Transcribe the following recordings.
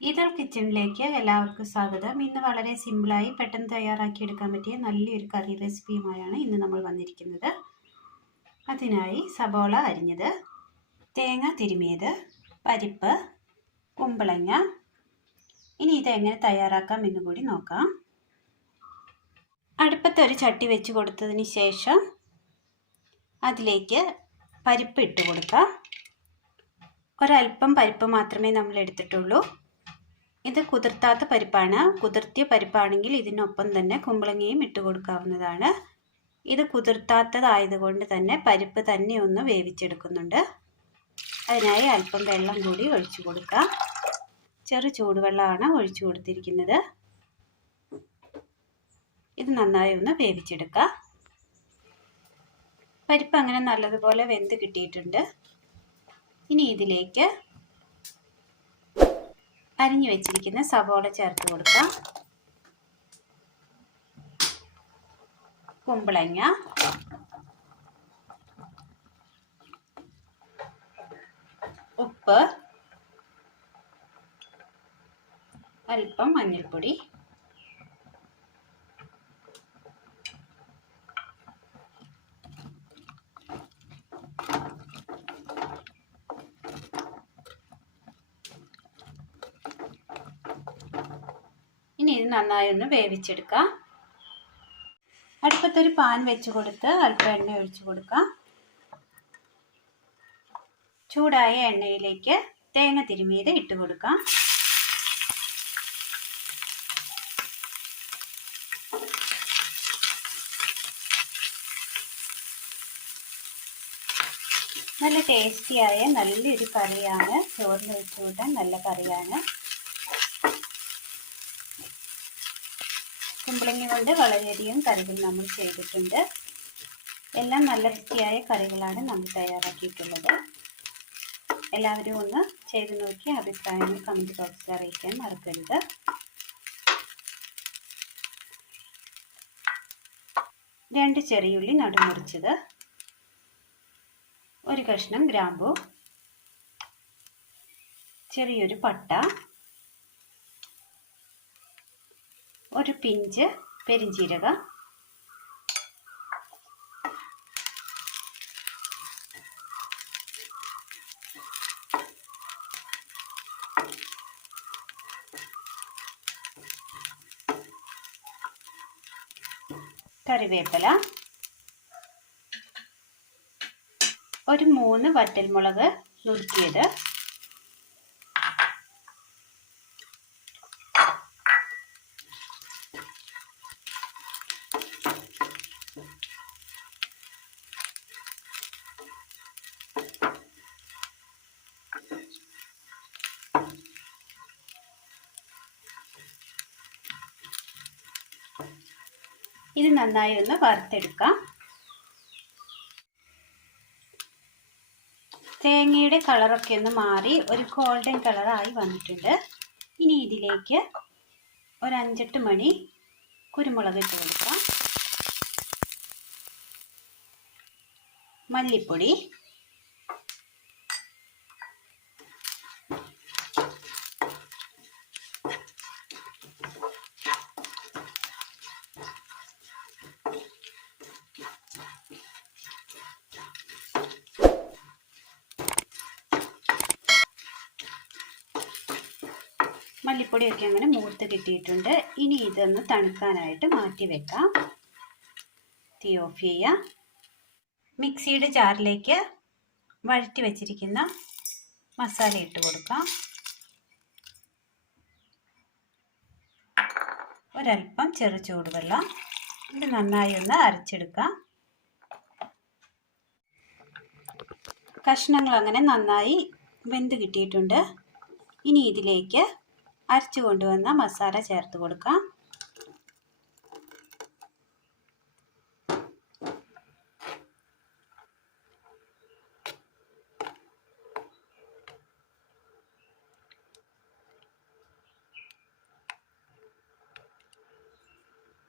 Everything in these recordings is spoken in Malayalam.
ഈതൽ കിച്ചണിലേക്ക് എല്ലാവർക്കും സ്വാഗതം. ഇന്ന് വളരെ സിമ്പിളായി പെട്ടെന്ന് തയ്യാറാക്കി എടുക്കാൻ പറ്റിയ നല്ലൊരു കറി റെസിപ്പിയുമായാണ് ഇന്ന് നമ്മൾ വന്നിരിക്കുന്നത്. അതിനായി സബോള അരിഞ്ഞത് തേങ്ങ തിരുമിയത് പരിപ്പ് കുമ്പളങ്ങ. ഇനി ഇതെങ്ങനെ തയ്യാറാക്കാം എന്ന് കൂടി നോക്കാം. അടുപ്പത്തൊരു ചട്ടി വെച്ച് കൊടുത്തതിന് ശേഷം അതിലേക്ക് പരിപ്പ് ഇട്ട് കൊടുക്കാം. ഒരൽപ്പം പരിപ്പ് മാത്രമേ നമ്മൾ എടുത്തിട്ടുള്ളൂ. ഇത് കുതിർത്താത്ത പരിപ്പാണ്. കുതിർത്തിയ പരിപ്പാണെങ്കിൽ ഇതിനൊപ്പം തന്നെ കുമ്പളങ്ങയും ഇട്ട് കൊടുക്കാവുന്നതാണ്. ഇത് കുതിർത്താത്തതായതുകൊണ്ട് തന്നെ പരിപ്പ് തന്നെ ഒന്ന് വേവിച്ചെടുക്കുന്നുണ്ട്. അതിനായി അല്പം വെള്ളം കൂടി ഒഴിച്ചു കൊടുക്കാം. ചെറു ചൂടുവെള്ളമാണ് ഒഴിച്ചു കൊടുത്തിരിക്കുന്നത്. ഇത് നന്നായി ഒന്ന് വേവിച്ചെടുക്കാം. പരിപ്പ് അങ്ങനെ നല്ലതുപോലെ വെന്ത് കിട്ടിയിട്ടുണ്ട്. ഇനി ഇതിലേക്ക് അരിഞ്ഞു വെച്ചിരിക്കുന്ന സവോള ചേർത്ത് കൊടുക്കാം. കുമ്പളങ്ങ. ഉപ്പ്. അല്പം മഞ്ഞൾപ്പൊടി. ഇനി ഇത് നന്നായി ഒന്ന് വേവിച്ചെടുക്കാം. അടുപ്പത്തൊരു പാൻ വെച്ച് കൊടുത്ത് അല്പം എണ്ണ ഒഴിച്ചു കൊടുക്കാം. ചൂടായ എണ്ണയിലേക്ക് തേങ്ങ തിരുമിയത് ഇട്ട് കൊടുക്കാം. നല്ല ടേസ്റ്റിയായ നല്ലൊരു കറിയാണ്. ചോറിന് വെച്ചുകൂട്ടാൻ നല്ല കറിയാണ്. കുമ്പളങ്ങ കൊണ്ട് വളരെയധികം കറികൾ നമ്മൾ ചെയ്തിട്ടുണ്ട്. എല്ലാം നല്ല വൃത്തിയായ കറികളാണ് നമ്മൾ തയ്യാറാക്കിയിട്ടുള്ളത്. എല്ലാവരും ഒന്ന് ചെയ്ത് നോക്കി അഭിപ്രായങ്ങൾ കമന്റ് ബോക്സിൽ അറിയിക്കാൻ മറക്കരുത്. രണ്ട് ചെറിയുള്ളി നടുമുറിച്ചത്. ഒരു കഷ്ണം ഗ്രാമ്പു. ചെറിയൊരു പട്ട. ഒരു പിഞ്ച് പെരിഞ്ചീരകം. കറിവേപ്പില. ഒരു മൂന്ന് വറ്റൽമുളക് നുറുക്കിയത്. ഇത് നന്നായി ഒന്ന് വറുത്തെടുക്കാം. തേങ്ങയുടെ കളറൊക്കെ ഒന്ന് മാറി ഒരു ഗോൾഡൻ കളറായി വന്നിട്ടുണ്ട്. ഇനി ഇതിലേക്ക് ഒരു അഞ്ചെട്ട് മണി കുരുമുളക് ഇട്ട് കൊടുക്കാം. മല്ലിപ്പൊടി. മല്ലിപ്പൊടിയൊക്കെ അങ്ങനെ മൂത്ത് കിട്ടിയിട്ടുണ്ട്. ഇനി ഇതൊന്ന് തണുക്കാനായിട്ട് മാറ്റി വെക്കാം. തീ ഓഫ് ചെയ്യാം. മിക്സിയുടെ ജാറിലേക്ക് വഴറ്റി വെച്ചിരിക്കുന്ന മസാല ഇട്ട് കൊടുക്കാം. ഒരൽപ്പം ചെറു ചൂടുവെള്ളം ഇത് നന്നായി ഒന്ന് അരച്ചെടുക്കാം. കഷ്ണങ്ങൾ അങ്ങനെ നന്നായി വെന്ത് കിട്ടിയിട്ടുണ്ട്. ഇനി ഇതിലേക്ക് അരച്ചു കൊണ്ടുവന്ന മസാല ചേർത്ത് കൊടുക്കാം.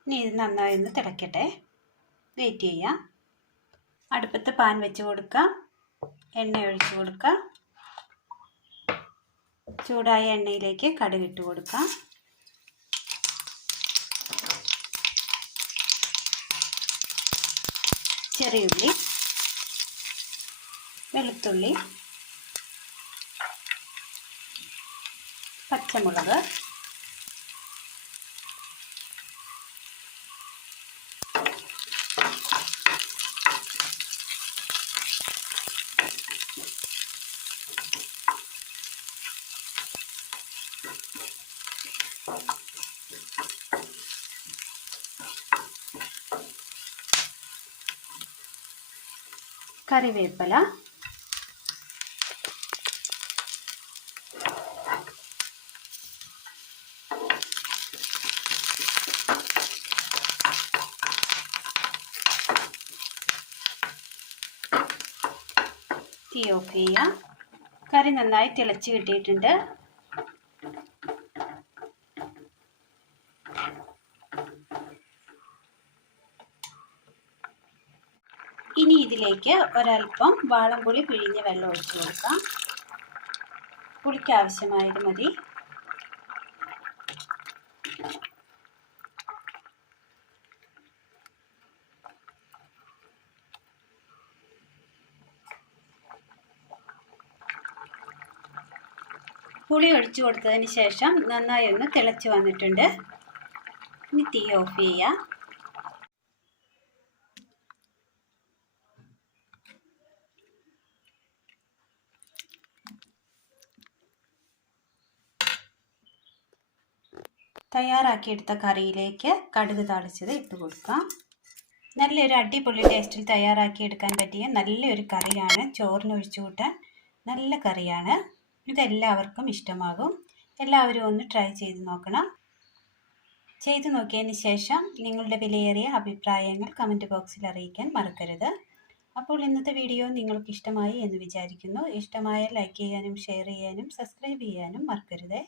ഇനി ഇത് നന്നായി ഒന്ന് തിളയ്ക്കട്ടെ വെയിറ്റ് ചെയ്യാം. അടുപ്പത്ത് പാൻ വെച്ച് കൊടുക്കാം. എണ്ണ ഒഴിച്ച് കൊടുക്കാം. ചൂടായ എണ്ണയിലേക്ക് കടുകിട്ട് കൊടുക്കാം. ചെറിയുള്ളി വെളുത്തുള്ളി പച്ചമുളക് കറിവേപ്പില. തീ ഓഫ് ചെയ്യുക കറി നന്നായി തിളച്ച് കിട്ടിയിട്ടുണ്ട്. ഇനി ഇതിലേക്ക് ഒരല്പം വാളംപുളി പിഴിഞ്ഞ വെള്ളം ഒഴിച്ചു കൊടുക്കാം. പുളിക്ക് ആവശ്യമായത് മതി. പുളി ഒഴിച്ചു കൊടുത്തതിന് ശേഷം നന്നായി ഒന്ന് തിളച്ച് വന്നിട്ടുണ്ട്. ഇനി തീ ഓഫ് ചെയ്യാം തയ്യാറാക്കിയെടുത്ത കറിയിലേക്ക് കടുക് താളിച്ചത് ഇട്ട് കൊടുക്കാം. നല്ലൊരു അടിപൊളി ടേസ്റ്റിൽ തയ്യാറാക്കിയെടുക്കാൻ പറ്റിയ നല്ലൊരു കറിയാണ്. ചോറിന് ഒഴിച്ചു കൂട്ടാൻ നല്ല കറിയാണ്. ഇതെല്ലാവർക്കും ഇഷ്ടമാകും. എല്ലാവരും ഒന്ന് ട്രൈ ചെയ്ത് നോക്കണം. ചെയ്തു നോക്കിയതിന് ശേഷം നിങ്ങളുടെ വിലയേറിയ അഭിപ്രായങ്ങൾ കമന്റ് ബോക്സിൽ അറിയിക്കാൻ മറക്കരുത്. അപ്പോൾ ഇന്നത്തെ വീഡിയോ നിങ്ങൾക്ക് ഇഷ്ടമായി എന്ന് വിചാരിക്കുന്നു. ഇഷ്ടമായ ലൈക്ക് ചെയ്യാനും ഷെയർ ചെയ്യാനും സബ്സ്ക്രൈബ് ചെയ്യാനും മറക്കരുത്.